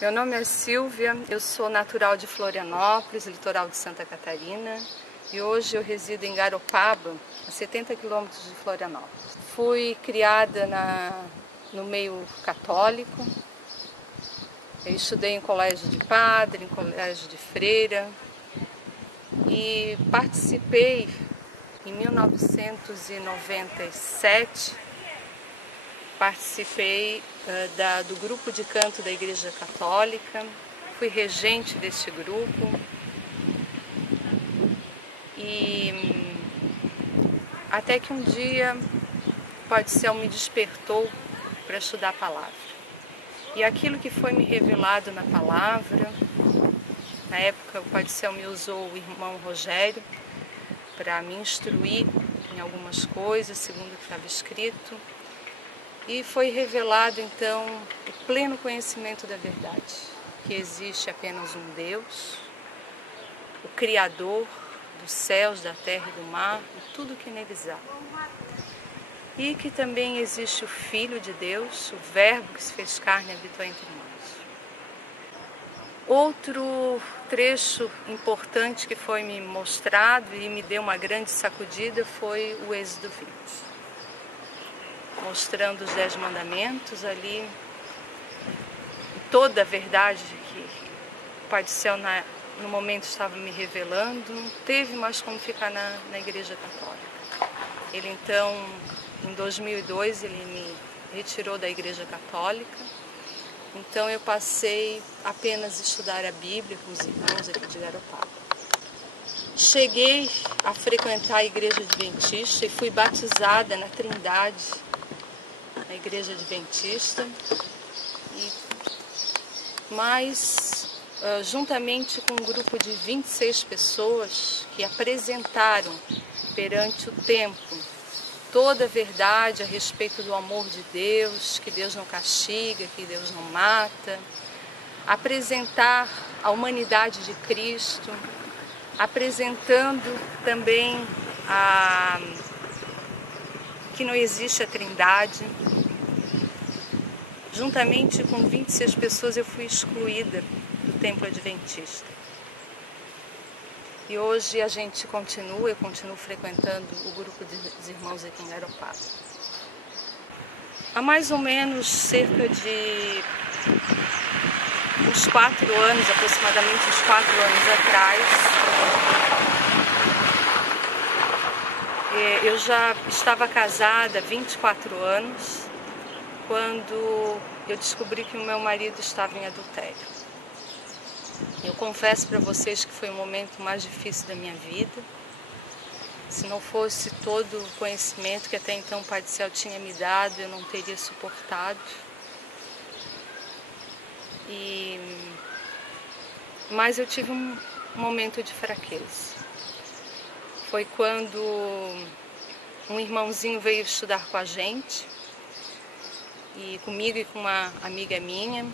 Meu nome é Silvia, eu sou natural de Florianópolis, litoral de Santa Catarina, e hoje eu resido em Garopaba, a 70 quilômetros de Florianópolis. Fui criada no meio católico, eu estudei em colégio de padre, em colégio de freira, e participei em 1997, do grupo de canto da Igreja Católica, fui regente deste grupo e até que um dia o Pai do Céu me despertou para estudar a palavra. E aquilo que foi me revelado na palavra, na época o Pai do Céu me usou o irmão Rogério para me instruir em algumas coisas, segundo o que estava escrito. E foi revelado então o pleno conhecimento da verdade, que existe apenas um Deus, o Criador dos céus, da terra e do mar, e tudo que neles há. E que também existe o Filho de Deus, o Verbo que se fez carne e habitou entre nós. Outro trecho importante que foi me mostrado e me deu uma grande sacudida foi o Êxodo 20. Mostrando os 10 mandamentos ali, toda a verdade que o Pai do Céu no momento estava me revelando, não teve mais como ficar na Igreja Católica. Ele então, em 2002, ele me retirou da Igreja Católica, então eu passei apenas a estudar a Bíblia com os irmãos aqui de Garopaba. Cheguei a frequentar a Igreja Adventista e fui batizada na Trindade, na Igreja Adventista, mas juntamente com um grupo de 26 pessoas que apresentaram perante o tempo toda a verdade a respeito do amor de Deus, que Deus não castiga, que Deus não mata, apresentar a humanidade de Cristo, apresentando também que não existe a Trindade. Juntamente com 26 pessoas eu fui excluída do templo adventista. E hoje eu continuo frequentando o grupo dos irmãos aqui em Garopaba. Há mais ou menos cerca de uns 4 anos, aproximadamente uns 4 anos atrás, eu já estava casada há 24 anos, quando eu descobri que o meu marido estava em adultério. Eu confesso para vocês que foi o momento mais difícil da minha vida. Se não fosse todo o conhecimento que até então o Pai do Céu tinha me dado, eu não teria suportado. Mas eu tive um momento de fraqueza. Foi quando um irmãozinho veio estudar com a gente, e comigo e com uma amiga minha,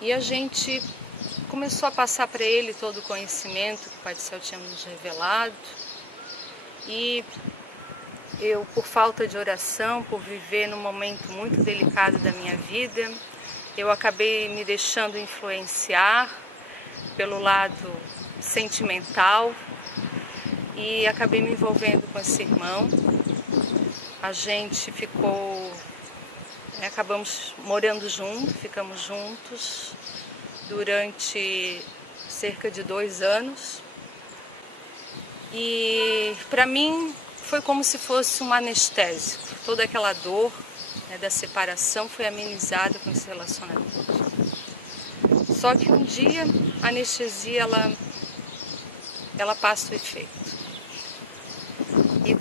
e a gente começou a passar para ele todo o conhecimento que o Pai do Céu tinha nos revelado. E eu, por falta de oração, por viver num momento muito delicado da minha vida, eu acabei me deixando influenciar pelo lado sentimental e acabei me envolvendo com esse irmão. A gente acabamos morando juntos, ficamos juntos durante cerca de 2 anos. E para mim foi como se fosse um anestésico. Toda aquela dor da separação foi amenizada com esse relacionamento. Só que um dia a anestesia ela passa o efeito. E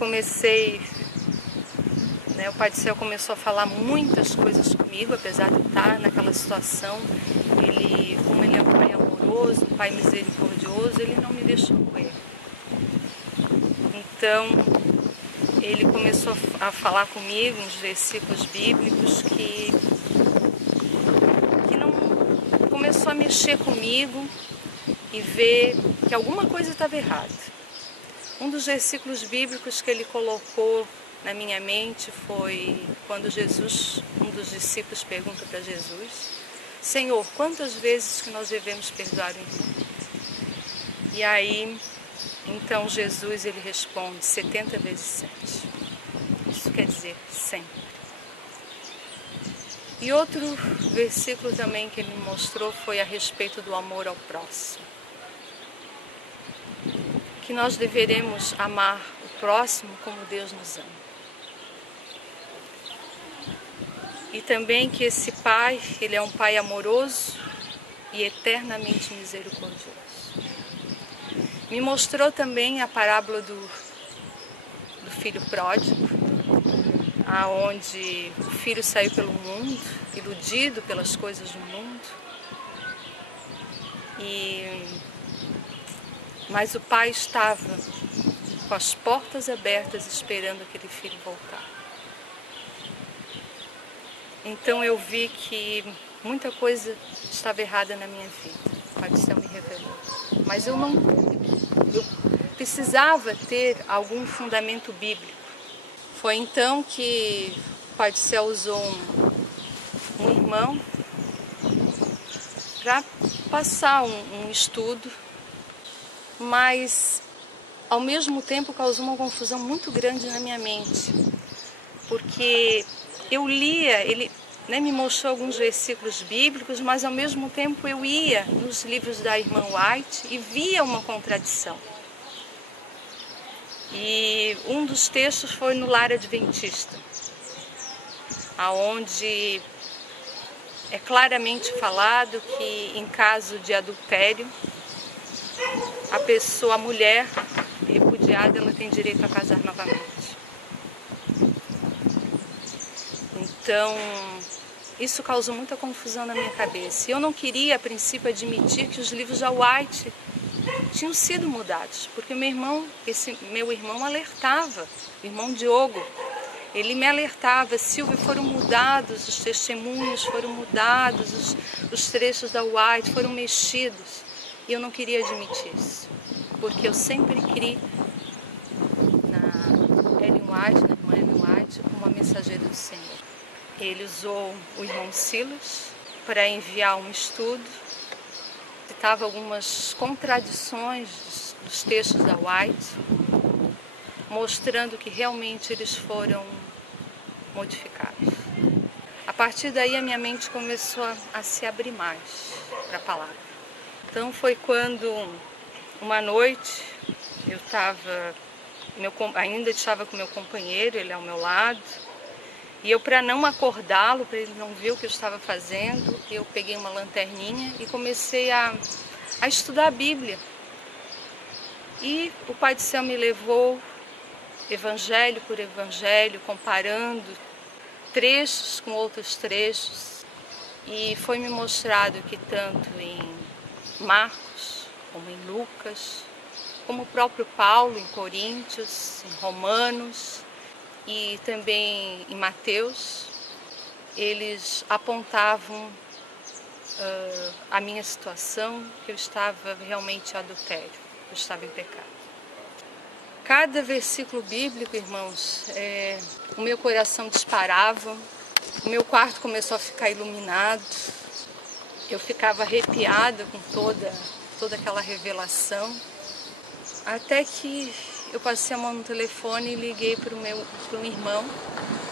o Pai do Céu começou a falar muitas coisas comigo, apesar de eu estar naquela situação. Como ele é um Pai amoroso, um Pai misericordioso, ele não me deixou com ele. Então, ele começou a falar comigo uns versículos bíblicos que começou a mexer comigo e ver que alguma coisa estava errada. Um dos versículos bíblicos que ele colocou na minha mente foi quando um dos discípulos pergunta para Jesus Senhor, quantas vezes que nós devemos perdoar o irmão? E aí, então Jesus ele responde 70 vezes 7. Isso quer dizer sempre. E outro versículo também que ele me mostrou foi a respeito do amor ao próximo. Que nós deveremos amar o próximo como Deus nos ama. E também que esse Pai, ele é um Pai amoroso e eternamente misericordioso. Me mostrou também a parábola do filho pródigo, aonde o filho saiu pelo mundo, iludido pelas coisas do mundo, mas o pai estava com as portas abertas esperando aquele filho voltar. Então eu vi que muita coisa estava errada na minha vida, o Pai do Céu me revelou. Mas eu precisava ter algum fundamento bíblico. Foi então que o Pai do Céu usou um irmão para passar um estudo, mas ao mesmo tempo causou uma confusão muito grande na minha mente, porque eu lia, ele me mostrou alguns versículos bíblicos, mas ao mesmo tempo eu ia nos livros da irmã White e via uma contradição. E um dos textos foi no Lar Adventista, aonde é claramente falado que em caso de adultério, a mulher repudiada, ela tem direito a casar novamente. Então, isso causou muita confusão na minha cabeça. E eu não queria, a princípio, admitir que os livros da White tinham sido mudados, porque esse meu irmão alertava, o irmão Diogo, ele me alertava: Silvia, foram mudados os testemunhos, foram mudados os trechos da White, foram mexidos. E eu não queria admitir isso, porque eu sempre criei na Ellen White, na irmã Ellen White, como uma mensageira do Senhor. Ele usou o irmão Silas para enviar um estudo, citava algumas contradições dos textos da White, mostrando que realmente eles foram modificados. A partir daí a minha mente começou a se abrir mais para a palavra. Então foi quando uma noite eu ainda estava com meu companheiro, ele ao meu lado, e eu, para não acordá-lo, para ele não ver o que eu estava fazendo, eu peguei uma lanterninha e comecei a estudar a Bíblia. E o Pai do Céu me levou evangelho por evangelho, comparando trechos com outros trechos, e foi me mostrado que tanto em Marcos, como em Lucas, como o próprio Paulo em Coríntios, em Romanos e também em Mateus, eles apontavam a minha situação, que eu estava realmente em adultério, eu estava em pecado. Cada versículo bíblico, irmãos, o meu coração disparava, o meu quarto começou a ficar iluminado, eu ficava arrepiada com toda aquela revelação, até que eu passei a mão no telefone e liguei para o meu irmão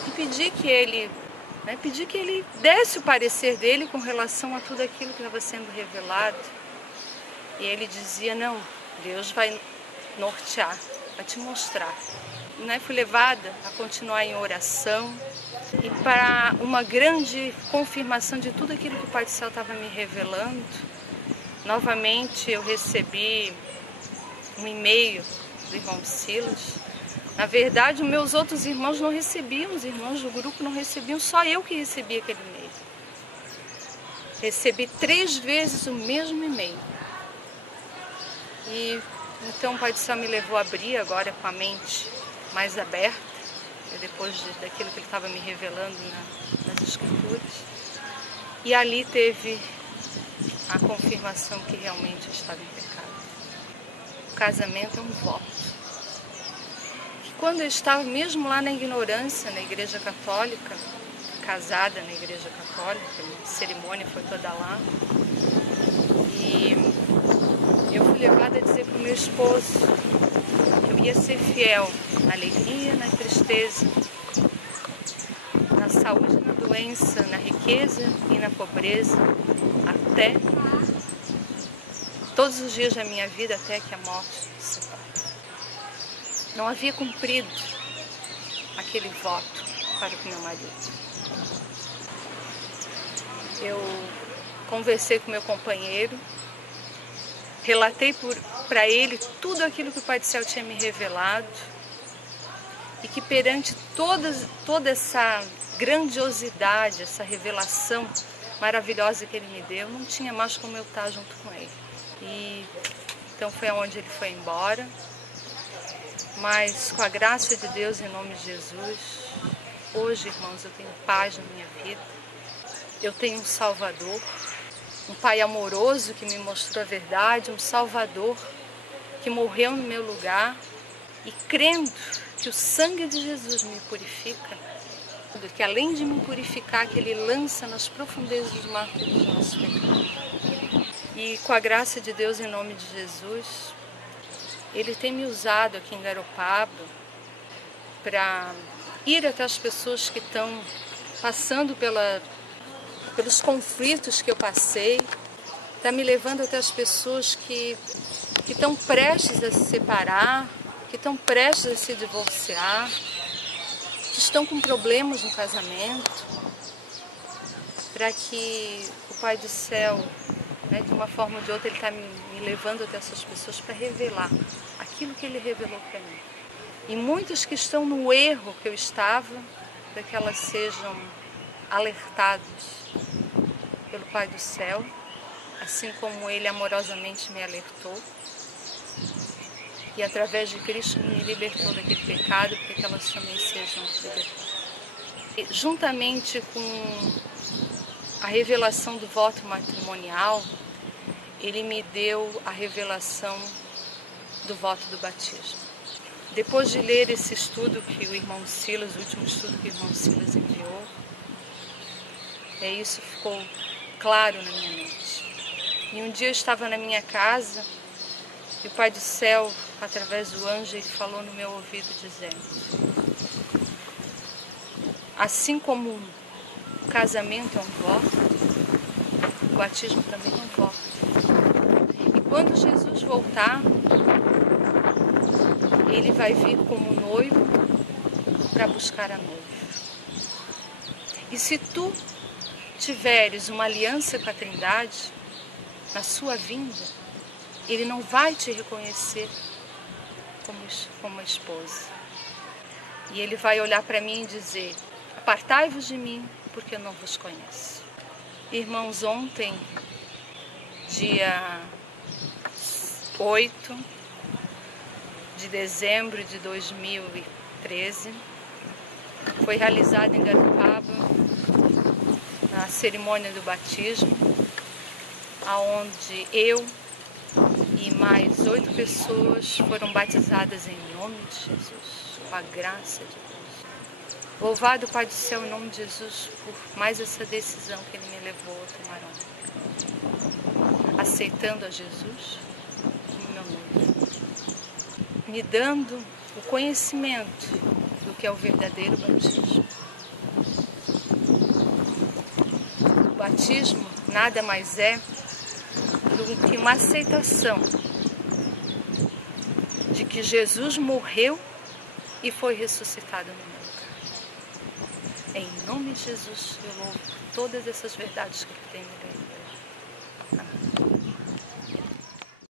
e pedi que ele desse o parecer dele com relação a tudo aquilo que estava sendo revelado. E ele dizia: não, Deus vai nortear, vai te mostrar. Fui levada a continuar em oração e para uma grande confirmação de tudo aquilo que o Pai do Céu estava me revelando. Novamente eu recebi um e-mail do irmão Silas. Na verdade, os meus outros irmãos não recebiam, os irmãos do grupo não recebiam, só eu que recebi aquele e-mail. Recebi 3 vezes o mesmo e-mail. E então o Pai do Céu me levou a abrir agora com a mente mais aberta, depois daquilo que ele estava me revelando nas Escrituras. E ali teve a confirmação que realmente eu estava em pecado. O casamento é um voto. Quando eu estava mesmo lá na ignorância, na Igreja Católica, casada na Igreja Católica, a cerimônia foi toda lá. E eu fui levada a dizer para o meu esposo que eu ia ser fiel na alegria, na tristeza, na saúde e na doença, na riqueza e na pobreza, até todos os dias da minha vida, até que a morte nos separe. Não havia cumprido aquele voto para com meu marido. Eu conversei com meu companheiro, relatei para ele tudo aquilo que o Pai do Céu tinha me revelado e que perante toda essa grandiosidade, essa revelação maravilhosa que ele me deu, não tinha mais como eu estar junto com ele. E então foi aonde ele foi embora, mas com a graça de Deus, em nome de Jesus, hoje, irmãos, eu tenho paz na minha vida, eu tenho um Salvador, um Pai amoroso que me mostrou a verdade, um Salvador que morreu no meu lugar, e crendo que o sangue de Jesus me purifica, que além de me purificar, que Ele lança nas profundezas do mar todos os nossos pecados. E com a graça de Deus, em nome de Jesus, Ele tem me usado aqui em Garopaba para ir até as pessoas que estão passando pelos conflitos que eu passei, está me levando até as pessoas que estão prestes a se separar, que estão prestes a se divorciar, que estão com problemas no casamento, para que o Pai do Céu, de uma forma ou de outra, Ele está me levando até essas pessoas para revelar aquilo que Ele revelou para mim. E muitos que estão no erro que eu estava, para que elas sejam alertadas pelo Pai do Céu, assim como Ele amorosamente me alertou. E através de Cristo me libertou daquele pecado, para que elas também sejam libertadas. E, juntamente com a revelação do voto matrimonial, Ele me deu a revelação do voto do batismo. Depois de ler esse estudo que o irmão Silas, o último estudo que o irmão Silas enviou, isso ficou claro na minha mente. E um dia eu estava na minha casa e o Pai do Céu, através do anjo, Ele falou no meu ouvido dizendo: assim como o casamento é um voto, o batismo também é um voto. E quando Jesus voltar, Ele vai vir como noivo para buscar a noiva. E se tu tiveres uma aliança com a Trindade, na sua vinda, Ele não vai te reconhecer como uma esposa. E Ele vai olhar para mim e dizer: apartai-vos de mim, porque eu não vos conheço. Irmãos, ontem, dia 8 de dezembro de 2013, foi realizada em Garopaba a cerimônia do batismo, aonde eu e mais 8 pessoas foram batizadas em nome de Jesus, com a graça de Deus. Louvado Pai do Céu, em nome de Jesus, por mais essa decisão que Ele me levou a tomar ontem, aceitando a Jesus como meu noivo, me dando o conhecimento do que é o verdadeiro batismo. O batismo nada mais é do que uma aceitação de que Jesus morreu e foi ressuscitado no meu lugar. Em nome de Jesus, eu louvo por todas essas verdades que Ele tem me revelado. Amém.